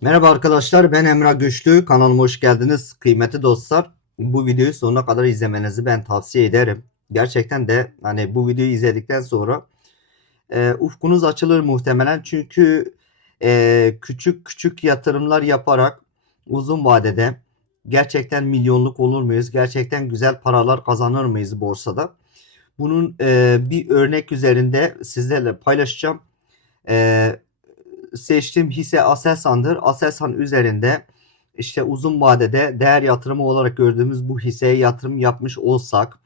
Merhaba arkadaşlar ben Emrah Güçlü. Kanalıma hoş geldiniz. Kıymetli dostlar bu videoyu sonuna kadar izlemenizi ben tavsiye ederim. Gerçekten de hani bu videoyu izledikten sonra e, ufkunuz açılır muhtemelen. Çünkü e, küçük küçük yatırımlar yaparak uzun vadede gerçekten milyonluk olur muyuz? Gerçekten güzel paralar kazanır mıyız borsada? Bunun e, bir örnek üzerinde sizlerle paylaşacağım. E, seçtiğim hisse Aselsan'dır. Aselsan üzerinde işte uzun vadede değer yatırımı olarak gördüğümüz bu hisseye yatırım yapmış olsak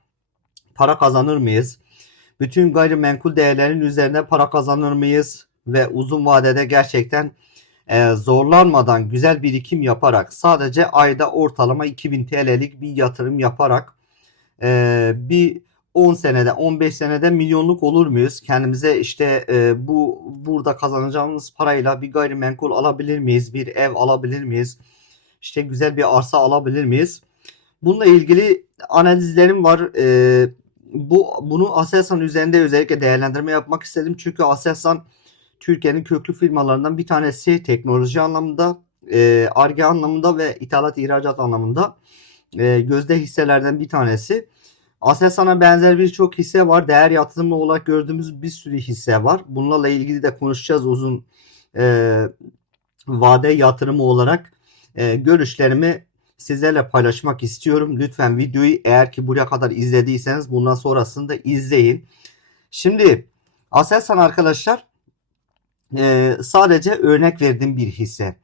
para kazanır mıyız? Bütün gayrimenkul değerlerin üzerine para kazanır mıyız? Ve uzun vadede gerçekten e, zorlanmadan güzel birikim yaparak sadece ayda ortalama 2000 TL'lik bir yatırım yaparak e, bir 10 senede 15 senede milyonluk olur muyuz? Kendimize işte e, bu burada kazanacağımız parayla bir gayrimenkul alabilir miyiz? Bir ev alabilir miyiz? İşte güzel bir arsa alabilir miyiz? Bununla ilgili analizlerim var. E, bu bunu Aselsan üzerinde özellikle değerlendirme yapmak istedim. Çünkü Aselsan Türkiye'nin köklü firmalarından bir tanesi teknoloji anlamında, e, Ar-Ge anlamında ve ithalat ihracat anlamında e, gözde hisselerden bir tanesi. Aselsan'a benzer birçok hisse var. Değer yatırımı olarak gördüğümüz bir sürü hisse var. Bunlarla ilgili de konuşacağız uzun e, vade yatırımı olarak e, görüşlerimi sizlerle paylaşmak istiyorum. Lütfen videoyu eğer ki buraya kadar izlediyseniz bundan sonrasını da izleyin. Şimdi Aselsan arkadaşlar e, sadece örnek verdiğim bir hisse.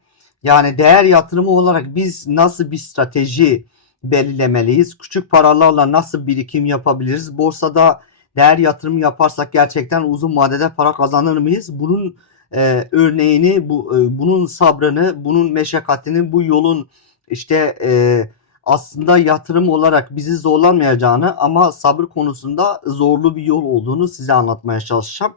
Yani değer yatırımı olarak biz nasıl bir strateji belirlemeliyiz? Küçük paralarla nasıl birikim yapabiliriz? Borsada değer yatırımı yaparsak gerçekten uzun vadede para kazanır mıyız? Bunun e, örneğini, bu e, bunun sabrını, bunun meşakkatini, bu yolun işte e, aslında yatırım olarak bizi zorlanmayacağını ama sabır konusunda zorlu bir yol olduğunu size anlatmaya çalışacağım.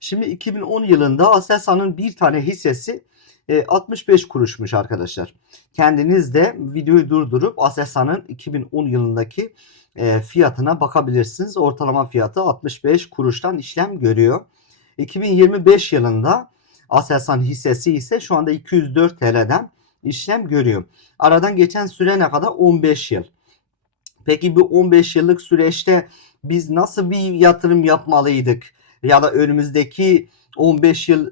Şimdi 2010 yılında Aselsan'ın bir tane hissesi e, 65 kuruşmuş arkadaşlar. Kendiniz de videoyu durdurup Aselsan'ın 2010 yılındaki e, fiyatına bakabilirsiniz. Ortalama fiyatı 65 kuruştan işlem görüyor. 2025 yılında Aselsan hissesi ise şu anda 204 TL'den işlem görüyor. Aradan geçen süre ne kadar? 15 yıl. Peki bu 15 yıllık süreçte biz nasıl bir yatırım yapmalıydık? Ya da önümüzdeki 15 yıl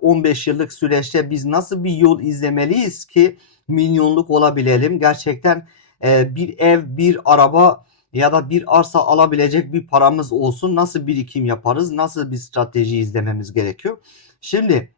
15 yıllık süreçte biz nasıl bir yol izlemeliyiz ki milyonluk olabilelim? Gerçekten bir ev, bir araba ya da bir arsa alabilecek bir paramız olsun. Nasıl birikim yaparız? Nasıl bir strateji izlememiz gerekiyor? Şimdi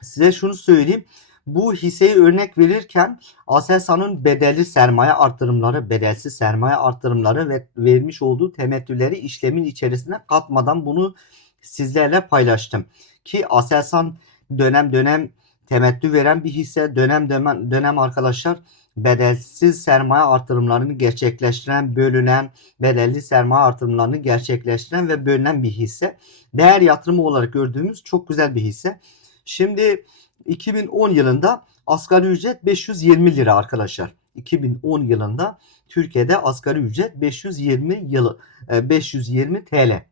size şunu söyleyeyim. Bu hisseyi örnek verirken Aselsan'ın bedelli sermaye artırımları, bedelsiz sermaye artırımları ve vermiş olduğu temettüleri işlemin içerisine katmadan bunu sizlerle paylaştım. Ki Aselsan dönem dönem temettü veren bir hisse, dönem dönem, dönem arkadaşlar bedelsiz sermaye artırımlarını gerçekleştiren, bölünen, bedelli sermaye artırımlarını gerçekleştiren ve bölünen bir hisse. Değer yatırımı olarak gördüğümüz çok güzel bir hisse. Şimdi 2010 yılında asgari ücret 520 lira arkadaşlar. 2010 yılında Türkiye'de asgari ücret 520 yılı 520 TL.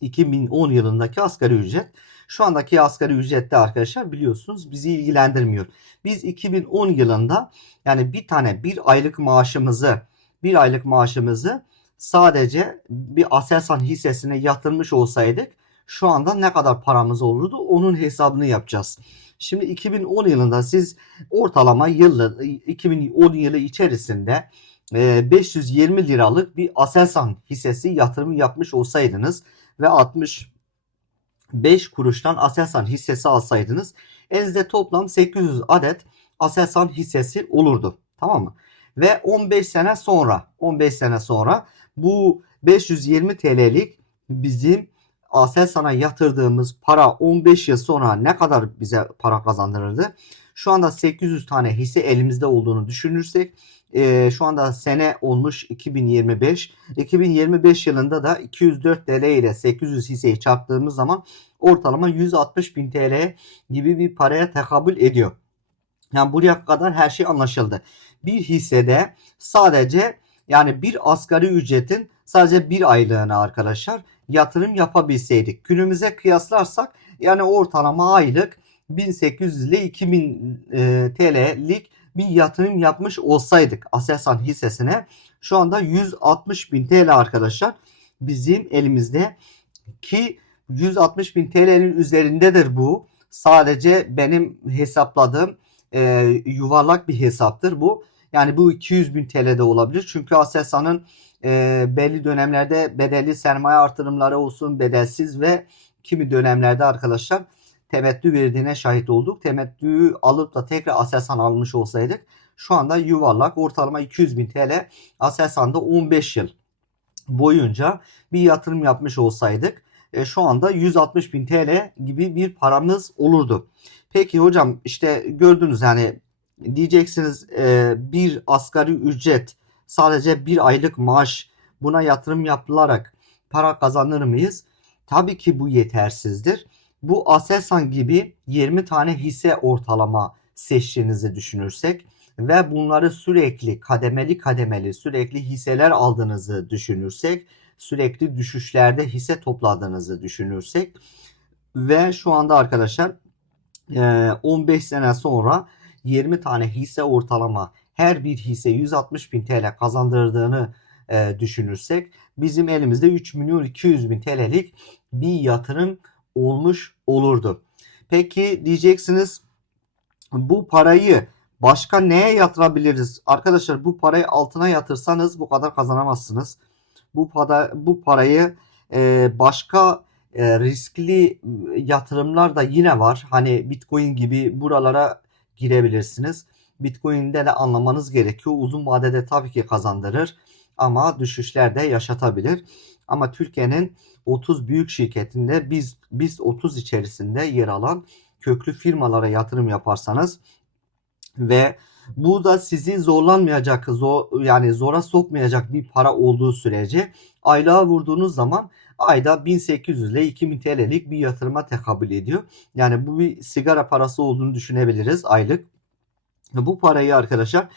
2010 yılındaki asgari ücret. Şu andaki asgari ücrette arkadaşlar biliyorsunuz bizi ilgilendirmiyor. Biz 2010 yılında yani bir tane bir aylık maaşımızı bir aylık maaşımızı sadece bir Aselsan hissesine yatırmış olsaydık şu anda ne kadar paramız olurdu onun hesabını yapacağız. Şimdi 2010 yılında siz ortalama yıllı 2010 yılı içerisinde 520 liralık bir Aselsan hissesi yatırımı yapmış olsaydınız ve 65 kuruştan Aselsan hissesi alsaydınız elinizde toplam 800 adet Aselsan hissesi olurdu. Tamam mı? Ve 15 sene sonra 15 sene sonra bu 520 TL'lik bizim Aselsan'a yatırdığımız para 15 yıl sonra ne kadar bize para kazandırırdı? Şu anda 800 tane hisse elimizde olduğunu düşünürsek e, şu anda sene olmuş 2025. 2025 yılında da 204 TL ile 800 hisseyi çarptığımız zaman ortalama 160 bin TL gibi bir paraya tekabül ediyor. Yani buraya kadar her şey anlaşıldı. Bir hissede sadece yani bir asgari ücretin sadece bir aylığına arkadaşlar yatırım yapabilseydik. Günümüze kıyaslarsak yani ortalama aylık 1800 ile 2000 e, TL'lik bir yatırım yapmış olsaydık Aselsan hissesine şu anda 160 bin TL arkadaşlar bizim elimizde ki 160 bin TL'nin üzerindedir bu. Sadece benim hesapladığım e, yuvarlak bir hesaptır bu. Yani bu 200 bin TL'de olabilir. Çünkü Aselsan'ın e, belli dönemlerde bedelli sermaye artırımları olsun bedelsiz ve kimi dönemlerde arkadaşlar temettü verdiğine şahit olduk. Temettüyü alıp da tekrar Aselsan almış olsaydık şu anda yuvarlak ortalama 200 bin TL Aselsan'da 15 yıl boyunca bir yatırım yapmış olsaydık e, şu anda 160 bin TL gibi bir paramız olurdu. Peki hocam işte gördünüz yani diyeceksiniz e, bir asgari ücret sadece bir aylık maaş buna yatırım yapılarak para kazanır mıyız? Tabii ki bu yetersizdir. Bu Aselsan gibi 20 tane hisse ortalama seçtiğinizi düşünürsek ve bunları sürekli kademeli kademeli sürekli hisseler aldığınızı düşünürsek sürekli düşüşlerde hisse topladığınızı düşünürsek ve şu anda arkadaşlar 15 sene sonra 20 tane hisse ortalama her bir hisse 160 bin TL kazandırdığını e, düşünürsek bizim elimizde 3 milyon 200 bin TL'lik bir yatırım olmuş olurdu. Peki diyeceksiniz bu parayı başka neye yatırabiliriz? Arkadaşlar bu parayı altına yatırsanız bu kadar kazanamazsınız. Bu para bu parayı e, başka e, riskli yatırımlar da yine var. Hani Bitcoin gibi buralara girebilirsiniz. Bitcoin'de de anlamanız gerekiyor. Uzun vadede tabii ki kazandırır ama düşüşler de yaşatabilir. Ama Türkiye'nin 30 büyük şirketinde biz biz 30 içerisinde yer alan köklü firmalara yatırım yaparsanız ve bu da sizi zorlanmayacak, zor, yani zora sokmayacak bir para olduğu sürece aylığa vurduğunuz zaman ayda 1800 ile 2000 TL'lik bir yatırıma tekabül ediyor. Yani bu bir sigara parası olduğunu düşünebiliriz aylık. Bu parayı arkadaşlar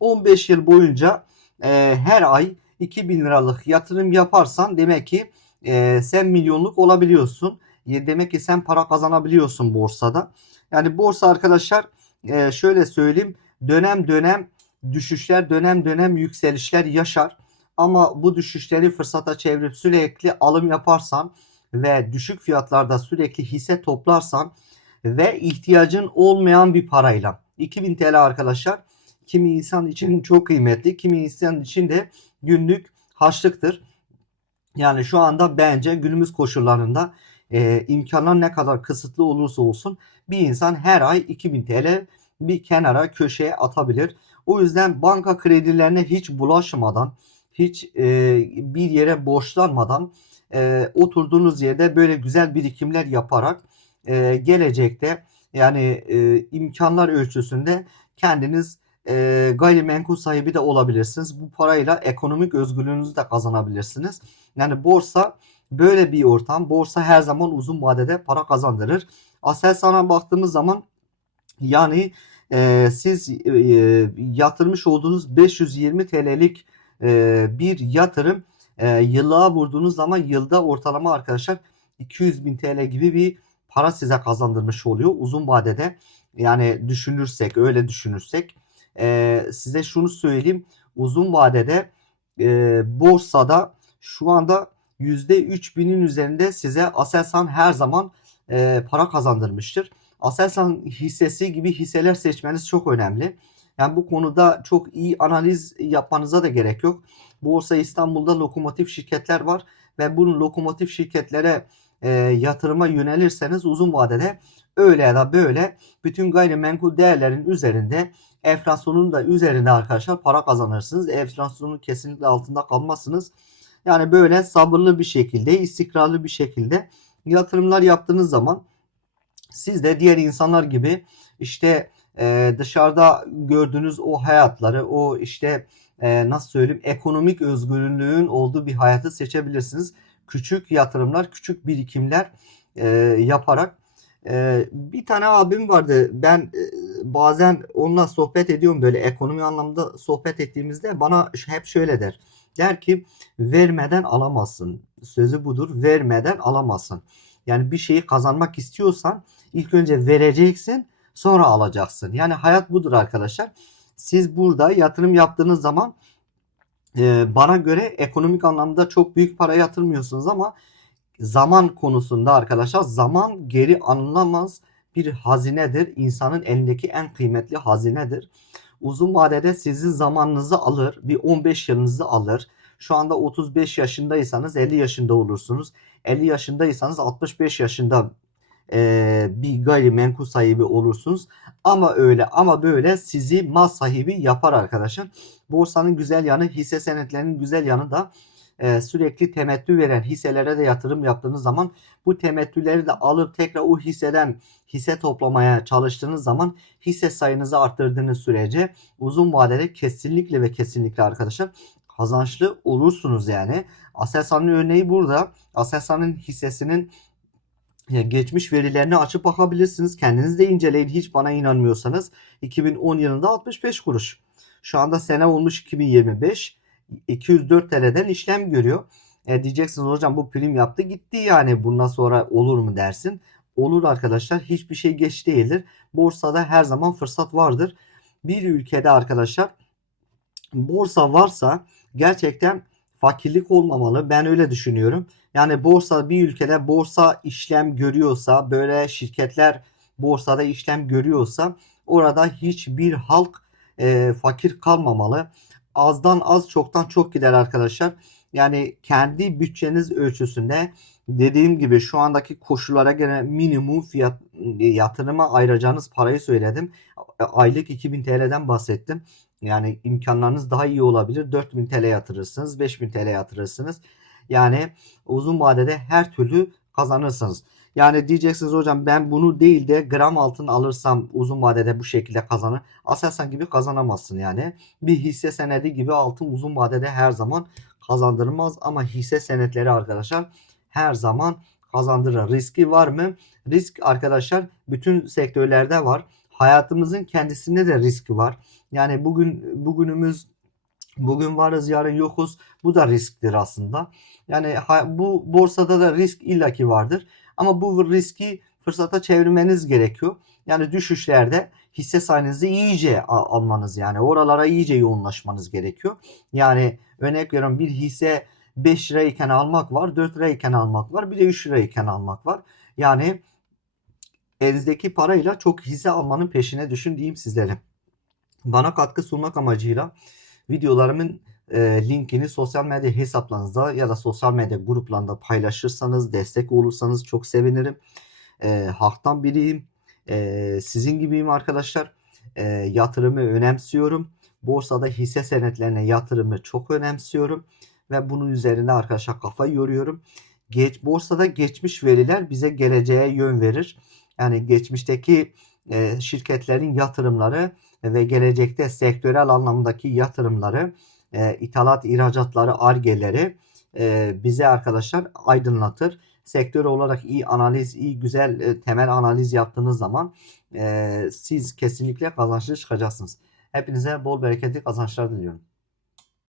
15 yıl boyunca e, her ay 2000 liralık yatırım yaparsan demek ki e, sen milyonluk olabiliyorsun. Demek ki sen para kazanabiliyorsun borsada. Yani borsa arkadaşlar e, şöyle söyleyeyim dönem dönem düşüşler dönem dönem yükselişler yaşar. Ama bu düşüşleri fırsata çevirip sürekli alım yaparsan ve düşük fiyatlarda sürekli hisse toplarsan ve ihtiyacın olmayan bir parayla 2000 TL arkadaşlar kimi insan için çok kıymetli kimi insan için de günlük harçlıktır. Yani şu anda bence günümüz koşullarında e, imkanlar ne kadar kısıtlı olursa olsun bir insan her ay 2000 TL bir kenara köşeye atabilir. O yüzden banka kredilerine hiç bulaşmadan, hiç e, bir yere borçlanmadan e, oturduğunuz yerde böyle güzel birikimler yaparak e, gelecekte yani e, imkanlar ölçüsünde kendiniz e, gayrimenkul sahibi de olabilirsiniz. Bu parayla ekonomik özgürlüğünüzü de kazanabilirsiniz. Yani borsa böyle bir ortam. Borsa her zaman uzun vadede para kazandırır. Aselsan'a baktığımız zaman yani e, siz e, yatırmış olduğunuz 520 TL'lik e, bir yatırım e, yıllığa vurduğunuz zaman yılda ortalama arkadaşlar 200 bin TL gibi bir para size kazandırmış oluyor. Uzun vadede yani düşünürsek öyle düşünürsek e, size şunu söyleyeyim uzun vadede e, borsada şu anda %3000'in üzerinde size Aselsan her zaman e, para kazandırmıştır. Aselsan hissesi gibi hisseler seçmeniz çok önemli. Yani bu konuda çok iyi analiz yapmanıza da gerek yok. Borsa İstanbul'da lokomotif şirketler var ve bu lokomotif şirketlere e, yatırıma yönelirseniz uzun vadede öyle ya da böyle bütün gayrimenkul değerlerin üzerinde enflasyonun da üzerinde arkadaşlar para kazanırsınız. Enflasyonun kesinlikle altında kalmazsınız. Yani böyle sabırlı bir şekilde, istikrarlı bir şekilde yatırımlar yaptığınız zaman siz de diğer insanlar gibi işte e, dışarıda gördüğünüz o hayatları, o işte e, nasıl söyleyeyim ekonomik özgürlüğün olduğu bir hayatı seçebilirsiniz. Küçük yatırımlar, küçük birikimler e, yaparak. Bir tane abim vardı. Ben bazen onunla sohbet ediyorum böyle ekonomi anlamda sohbet ettiğimizde bana hep şöyle der. Der ki vermeden alamazsın. Sözü budur. Vermeden alamazsın. Yani bir şeyi kazanmak istiyorsan İlk önce vereceksin, sonra alacaksın. Yani hayat budur arkadaşlar. Siz burada yatırım yaptığınız zaman e, bana göre ekonomik anlamda çok büyük para yatırmıyorsunuz ama zaman konusunda arkadaşlar zaman geri alınamaz bir hazinedir. İnsanın elindeki en kıymetli hazinedir. Uzun vadede sizin zamanınızı alır, bir 15 yılınızı alır. Şu anda 35 yaşındaysanız 50 yaşında olursunuz. 50 yaşındaysanız 65 yaşında e, bir gayrimenkul sahibi olursunuz. Ama öyle ama böyle sizi mal sahibi yapar arkadaşlar. Borsanın güzel yanı, hisse senetlerinin güzel yanı da e, sürekli temettü veren hisselere de yatırım yaptığınız zaman bu temettüleri de alıp tekrar o hisseden hisse toplamaya çalıştığınız zaman hisse sayınızı arttırdığınız sürece uzun vadede kesinlikle ve kesinlikle arkadaşlar kazançlı olursunuz yani. Aselsan'ın örneği burada. Aselsan'ın hissesinin ya geçmiş verilerini açıp bakabilirsiniz. Kendiniz de inceleyin. Hiç bana inanmıyorsanız 2010 yılında 65 kuruş. Şu anda sene olmuş 2025. 204 TL'den işlem görüyor. E diyeceksiniz hocam bu prim yaptı gitti yani bundan sonra olur mu dersin. Olur arkadaşlar hiçbir şey geç değildir. Borsada her zaman fırsat vardır. Bir ülkede arkadaşlar borsa varsa gerçekten fakirlik olmamalı. Ben öyle düşünüyorum. Yani borsa bir ülkede borsa işlem görüyorsa böyle şirketler borsada işlem görüyorsa orada hiçbir halk e, fakir kalmamalı. Azdan az çoktan çok gider arkadaşlar. Yani kendi bütçeniz ölçüsünde dediğim gibi şu andaki koşullara göre minimum fiyat yatırıma ayıracağınız parayı söyledim. Aylık 2000 TL'den bahsettim. Yani imkanlarınız daha iyi olabilir. 4000 TL yatırırsınız, 5000 TL yatırırsınız. Yani uzun vadede her türlü kazanırsınız. Yani diyeceksiniz hocam ben bunu değil de gram altın alırsam uzun vadede bu şekilde kazanır. Aselsan gibi kazanamazsın yani. Bir hisse senedi gibi altın uzun vadede her zaman kazandırmaz ama hisse senetleri arkadaşlar her zaman kazandırır. Riski var mı? Risk arkadaşlar bütün sektörlerde var. Hayatımızın kendisinde de riski var. Yani bugün bugünümüz Bugün varız yarın yokuz. Bu da risktir aslında. Yani bu borsada da risk illaki vardır. Ama bu riski fırsata çevirmeniz gerekiyor. Yani düşüşlerde hisse sayınızı iyice almanız yani oralara iyice yoğunlaşmanız gerekiyor. Yani örnek veriyorum bir hisse 5 lirayken almak var, 4 lirayken almak var, bir de 3 lirayken almak var. Yani elinizdeki parayla çok hisse almanın peşine düşün diyeyim sizlere. Bana katkı sunmak amacıyla videolarımın e, linkini sosyal medya hesaplarınızda ya da sosyal medya gruplarında paylaşırsanız, destek olursanız çok sevinirim. E, halktan biriyim. E, sizin gibiyim arkadaşlar. E, yatırımı önemsiyorum. Borsada hisse senetlerine yatırımı çok önemsiyorum. Ve bunun üzerine arkadaşlar kafa yoruyorum. Geç, borsada geçmiş veriler bize geleceğe yön verir. Yani geçmişteki e, şirketlerin yatırımları ve gelecekte sektörel anlamdaki yatırımları, e, ithalat ihracatları, argeleri e, bize arkadaşlar aydınlatır. Sektör olarak iyi analiz, iyi güzel e, temel analiz yaptığınız zaman e, siz kesinlikle kazançlı çıkacaksınız. Hepinize bol bereketli kazançlar diliyorum.